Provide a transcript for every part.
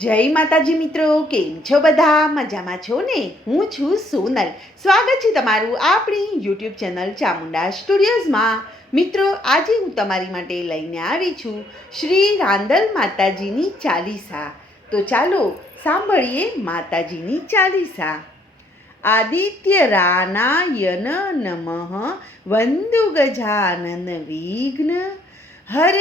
જય માતાજી મિત્રો, કેમ છો બધા? મજામાં છો ને? હું છું સોનલ. સ્વાગત છે તમારું આપણી યુટ્યુબ ચેનલ ચામુંડા સ્ટુડિયોઝમાં. મિત્રો, આજે હું તમારી માટે લઈને આવી છું શ્રી રાંદલ માતાજીની ચાલીસા. તો ચાલો સાંભળીએ માતાજીની ચાલીસા. આદિત્ય રાનાયન નમઃ વંદુ ગજાનન વિઘ્ન, હર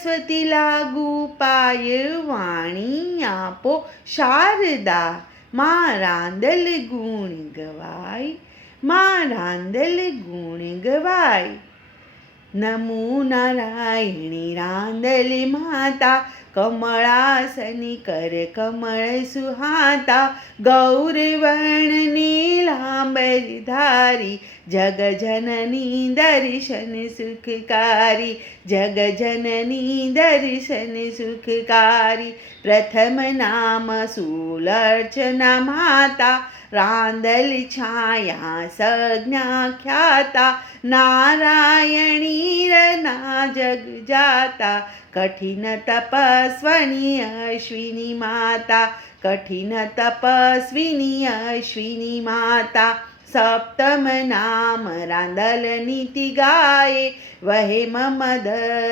સરસ્વતી લાગુ પાય વાણી આપો શારદા માં રાંદલ ગુણ ગવાયમાં રાંદલ ગુણ ગવાય નમો નારાયણી રાંદલ માતા કમળાસની કર કમળ સુહાતા ગૌરવર્ણની લાંબરી ધારી જગજનની દર્શન સુખકારી જગજનની દર્શન સુખકારી પ્રથમ નામ સુલર્ચના માતા રાંદલ છાયા સજ્ઞા ખ્યાતા નારાયણી રના જગ જાતા કઠિન તપસ્વની અશ્વિની માતા કઠિન તપસ્વિની અશ્વિની માતા સપ્તમ નામ રાંદલ નીતિ ગાય વહે મમદ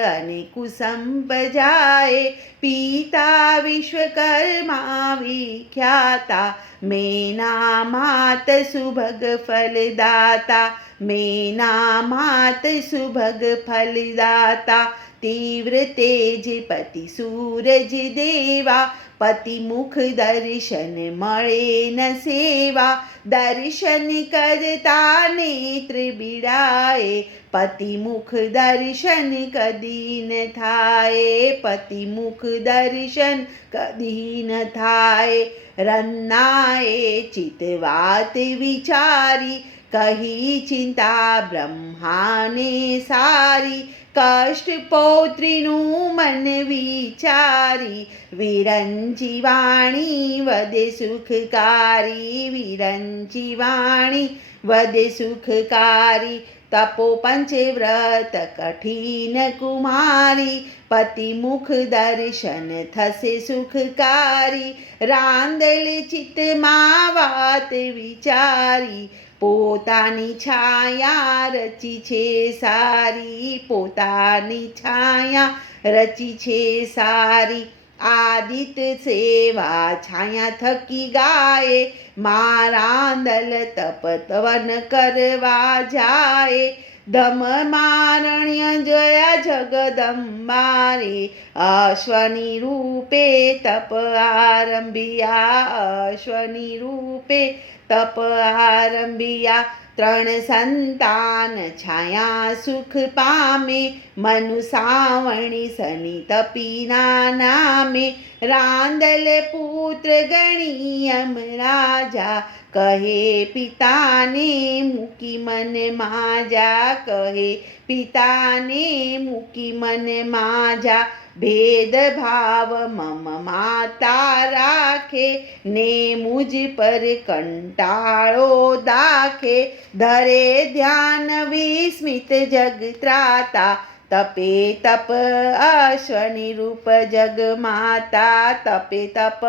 અને કુસંપ જાય. પિતા વિશ્વકર્મા વિખ્યાતા, મેના માત સુભગ ફલદાતા, મેના માત સુભગ ફલદાતા, તીવ્ર તેજ પતિ સૂરજ દેવા પતિ મુખ દર્શન મળે ન સેવા, દર્શન કરતા નેત્ર બિડાએ પતિ મુખ દર્શન કદી ન થાય, પતિમુખ દર્શન કદી ન થાય. રન્નાએ ચિતવાત વિચારી, કહી ચિંતા બ્રહ્માને સારી. કષ્ટ પૌત્રીનું મન વિચારી વિરંજી વાણી વદે સુખકારી. વિરંજી વાણી વદે સુખકારી. તપો પંચવ્રત કઠિન કુમારી પતિ મુખ દર્શન થશે સુખકારી રાંદલ ચિત્તમાં વાત વિચારી પોતાની છાયા રચી છે સારી પોતાની છાયા રચી છે સારી આદિત સેવા છાયા થકી ગાય મારાંદલ તપતવન કરવા જાય ધમ મારણ્ય જયા જગદંબારે અશ્વની રૂપે તપ આરંભિયા અશ્વની રૂપે તપ આરંભિયા ત્રણ સંતાન છાયા સુખ પામે મનુ સાવણી સની તપીના નામે રાંદલ પુત્ર ગણીયમ રાજા, કહે પિતાને મૂકી મન માજા, કહે પિતાને મૂકી મન માજા ભેદભાવ મમ માતા રાખે, ને મુજ પર કંટાળો દાખે, ધરે ધ્યાન વિસ્મિત જગત્રાતા તપે તપ અશ્વની રૂપ જગ માતા, તપે તપ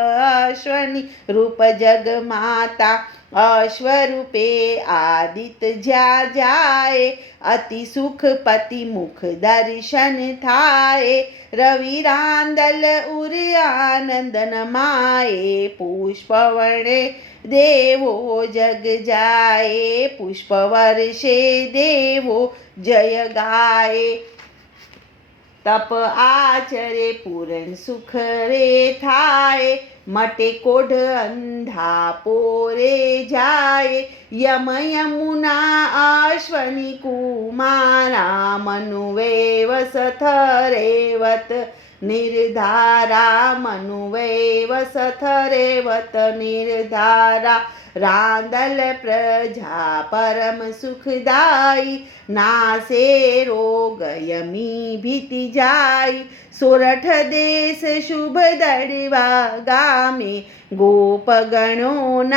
અશ્વની રૂપ જગ માતા. અશ્વરૂપે આદિત જ્યા જાય, અતિ સુખ પતિ મુખ દર્શન થાય. રવિ રાંદલ ઉર આનંદન માએ પુષ્પવણે દેવો જગ જાય. પુષ્પ વર્ષે દેવો જય ગાય. તપ આચરે, પૂરણ સુખ રે થાય, મટે કોઢ અંધા પોરે જાય, યમ યમુના અશ્વની કુમારા મનુવે વસથ રેવત નિર્ધારા મનુવે વસથ રેવત નિર્ધારા રાંદલ પ્રજા પરમ સુખદાયી નાસે રોગયમી ભીતિ જાય સોરઠ દેશ શુભ દડવા ગામે ગોપગણોના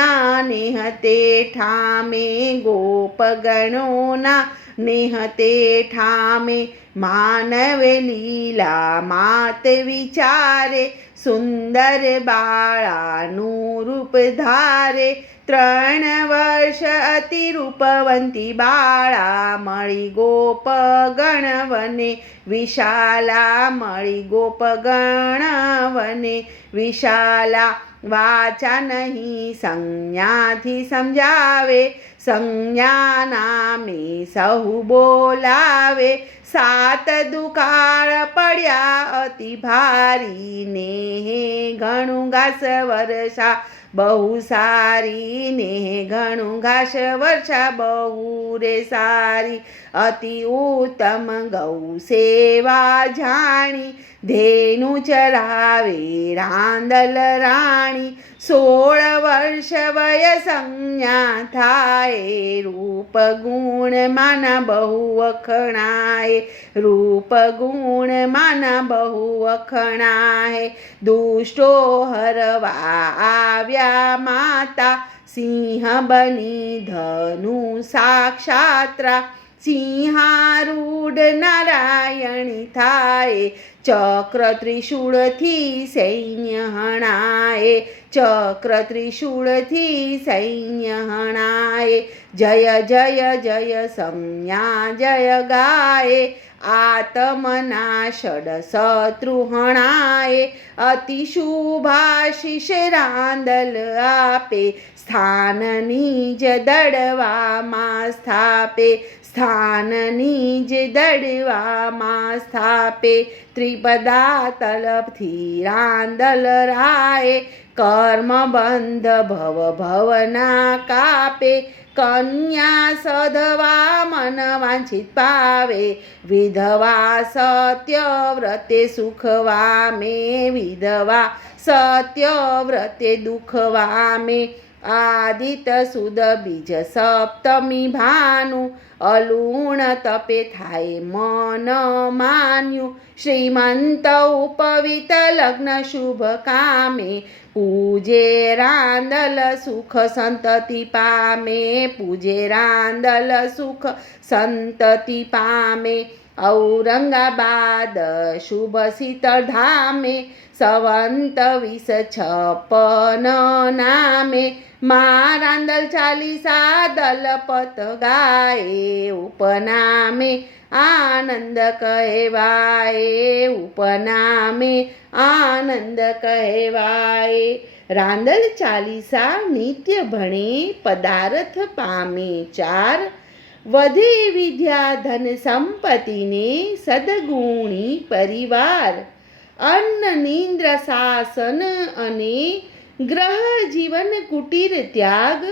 નિહતે ઠામે, ગોપગણોના નિહતે ઠામે, માનવ લીલા માત વિચારે, સુંદર બાળાનું રૂપ ધારે, ત્રણ વર્ષ અતિ રૂપવંતી બાળા મળી ગોપ ગણવને વિશાલા મળી ગોપ ગણવને વિશાલા વાચા નહીં, સંજ્ઞાથી સમજાવે સંજ્ઞા નામે સહુ બોલાવે. સાત દુકાળ પડ્યા અતિ ભારી ને ઘણું ઘાસ વર્ષા. બહુ સારી ને ઘણું ઘાસ વર્ષા, બહુ રે સારી. અતિ ઉત્તમ ગૌ સેવા જાણી. ધેનું ચરાવે રાંદલ રાણી સોળ વર્ષ વય સંજ્ઞા થાય રૂપ ગુણ માના બહુ વખણાય રૂપ ગુણ માના બહુ વખણાય દુષ્ટો હરવા આવ્યા માતા સિંહ બની ધનુ સાક્ષાત્રા સિંહારૂઢ નારાયણી થાય ચક્ર ત્રિશૂળથી સૈન્ય હણાય ચક્ર ત્રિશૂળથી સૈન્ય હણાય જય જય જય સંજ્ઞા જય ગાય આત્મના ષડ શત્રુહણાએ અતિશુભાશિષ અતિ શુભાશીષ રાંદલ આપે, સ્થાનની જ દડવામાં સ્થાપે, સ્થાનની જ દડવામાં સ્થાપે, ત્રિપદા તલપથી રાંદલ રાય કર્મબંધ ભવ ભવના કાપે કન્યા સધવા મન વાંછિત પાવે વિધવા સત્ય વ્રતે સુખવા મે વિધવા સત્ય વ્રતે દુઃખવામે આદિત સુદ બીજ સપ્તમી ભાનુ, અલુણ તપે થાય મન માન્યું. શ્રીમંત ઉપવિત લગ્ન શુભ કામે, પૂજે રાંદલ સુખ સંતતિ પામે, પૂજે રાંદલ સુખ સંતતિ પામે. ઔરંગાબાદ શુભ શીતળ ધામે સવંત વીસ છપન નામે મારાંદલ ચાલીસા દલપત ગાય ઉપનામે, આનંદ કહેવાય ઉપનામે, આનંદ કહેવાય. રાંદલ ચાલીસા નિત્ય ભણે પદાર્થ પામે ચાર વધે વિદ્યા ધન સંપત્તિને સદગુણી પરિવાર. અન્ન, નિંદ્ર, શાસન અને ગ્રહ જીવન કુટીર ત્યાગ.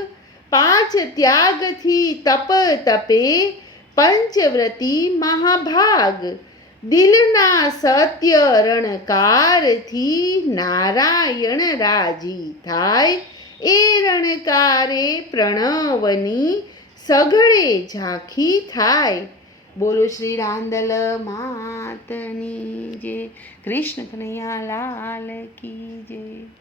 પાંચ ત્યાગથી તપ તપે પંચવ્રતી મહાભાગ. દિલના સત્ય રણકારથી નારાયણ રાજી થાય. એ રણકારે પ્રણવની સઘળે ઝાંખી થાય. બોલો શ્રી રાંદલ માતની જે કૃષ્ણ કનૈયા લાલ કી જય.